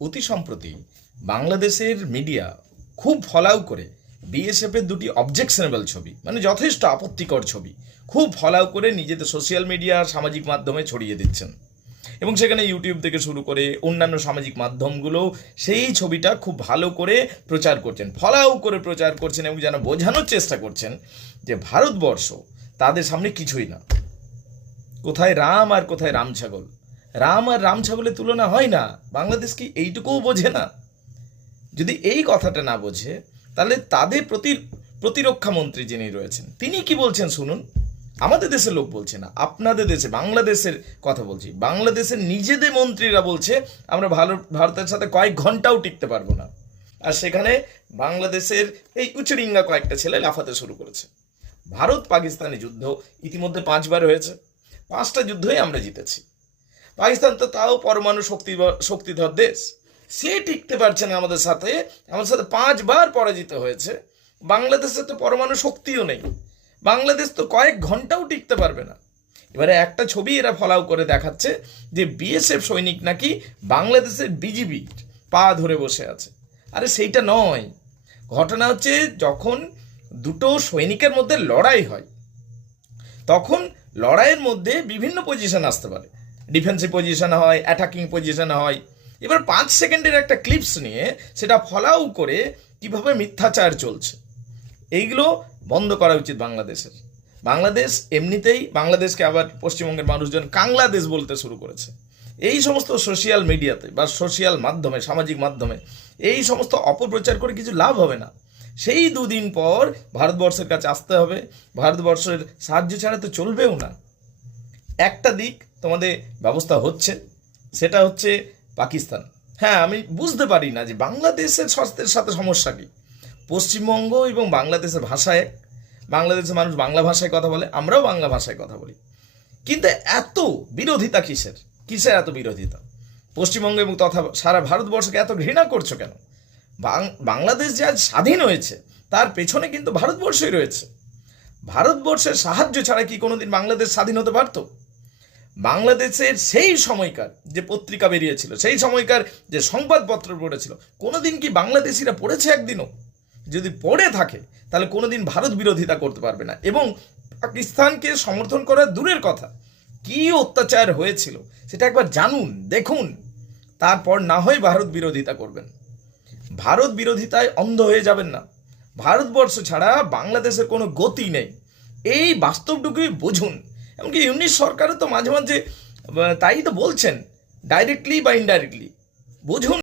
অতি সম্প্রতি বাংলাদেশের মিডিয়া খুব ফলাও করে বিএসএফের দুটি অবজেকশনেবল ছবি, মানে যথেষ্ট আপত্তিকর ছবি, খুব ফলাও করে নিজেদের সোশ্যাল মিডিয়া সামাজিক মাধ্যমে ছড়িয়ে দিচ্ছেন। এবং সেখানে ইউটিউব থেকে শুরু করে অন্যান্য সামাজিক মাধ্যমগুলো সেই ছবিটা খুব ভালো করে প্রচার করছেন, ফলাও করে প্রচার করছেন এবং যেন বোঝানোর চেষ্টা করছেন যে ভারতবর্ষ তাদের সামনে কিছুই না। কোথায় রাম আর কোথায় রাম ছাগল, রাম আর রাম ছাগলের তুলনা হয় না। বাংলাদেশ কি এইটুকুও বোঝে না? যদি এই কথাটা না বোঝে তাহলে তাদের প্রতিরক্ষা মন্ত্রী যিনি রয়েছেন তিনি কি বলছেন শুনুন। আমাদের দেশের লোক বলছে না, আপনাদের দেশে বাংলাদেশের কথা বলছি, বাংলাদেশের নিজেদের মন্ত্রীরা বলছে আমরা ভারতের সাথে কয়েক ঘন্টাও টিকতে পারবো না। আর সেখানে বাংলাদেশের এই উচড়িঙ্গা কয়েকটা ছেলে লাফাতে শুরু করেছে। ভারত পাকিস্তানি যুদ্ধ ইতিমধ্যে 5বার হয়েছে, 5টা যুদ্ধই আমরা জিতেছি। পাকিস্তান তো তাও পরমাণু শক্তিধর দেশ, সে টিকতে পারছে না আমাদের সাথে 5বার পরাজিত হয়েছে। বাংলাদেশে তো পরমাণু শক্তিও নেই, বাংলাদেশ তো কয়েক ঘন্টাও টিকতে পারবে না। এবারে একটা ছবি এরা ফলাও করে দেখাচ্ছে যে বিএসএফ সৈনিক নাকি বাংলাদেশের বিজিবি পা ধরে বসে আছে। আরে সেইটা নয়, ঘটনা হচ্ছে যখন দুটো সৈনিকের মধ্যে লড়াই হয় তখন লড়াইয়ের মধ্যে বিভিন্ন পজিশন আসতে পারে, ডিফেন্সিভ পজিশন হয়, অ্যাটাকিং পজিশন হয়। এবার 5 সেকেন্ডের একটা ক্লিপস নিয়ে সেটা ফলাও করে কিভাবে মিথ্যাচার চলছে, এইগুলো বন্ধ করা উচিত বাংলাদেশের। বাংলাদেশ এমনিতেই, বাংলাদেশকে আবার পশ্চিমবঙ্গের মানুষজন বাংলাদেশ বলতে শুরু করেছে। এই সমস্ত সোশ্যাল মিডিয়াতে বা সোশ্যাল মাধ্যমে, সামাজিক মাধ্যমে এই সমস্ত অপপ্রচার করে কিছু লাভ হবে না। সেই 2 দিন পর ভারতবর্ষের কাছে আসতে হবে, ভারতবর্ষের সাহায্য ছাড়া তো চলবেও না। একটা দিক তোমাদের ব্যবস্থা হচ্ছে, সেটা হচ্ছে পাকিস্তান। হ্যাঁ, আমি বুঝতে পারি না যে বাংলাদেশের স্বাস্থ্যের সাথে সমস্যা কি। পশ্চিমবঙ্গ এবং বাংলাদেশের ভাষায়, বাংলাদেশের মানুষ বাংলা ভাষায় কথা বলে, আমরাও বাংলা ভাষায় কথা বলি, কিন্তু এত বিরোধিতা কিসের? কিসের এত বিরোধিতা? পশ্চিমবঙ্গ এবং তথা সারা ভারতবর্ষকে এত ঘৃণা করছো কেন? বাংলাদেশ যে আজ স্বাধীন হয়েছে তার পেছনে কিন্তু ভারতবর্ষই রয়েছে। ভারতবর্ষের সাহায্য ছাড়া কি কোনোদিন বাংলাদেশ স্বাধীন হতে পারত? বাংলাদেশের সেই সময়কার যে পত্রিকা বেরিয়েছিল, সেই সময়কার যে সংবাদপত্র পড়েছিল, কোনোদিন কি বাংলাদেশিরা পড়েছে একদিনও? যদি পড়ে থাকে তাহলে কোনোদিন ভারত বিরোধিতা করতে পারবে না। এবং পাকিস্তানকে সমর্থন করা দূরের কথা, কি অত্যাচার হয়েছিল সেটা একবার জানুন, দেখুন, তারপর না হয় ভারত বিরোধিতা করবেন। ভারত বিরোধিতায় অন্ধ হয়ে যাবেন না। ভারতবর্ষ ছাড়া বাংলাদেশের কোনো গতি নেই, এই বাস্তবটুকুই বুঝুন। এমনকি ইউনিশ সরকারও তো মাঝে মাঝে তাই তো বলছেন, ডাইরেক্টলি বা ইনডাইরেক্টলি বুঝুন।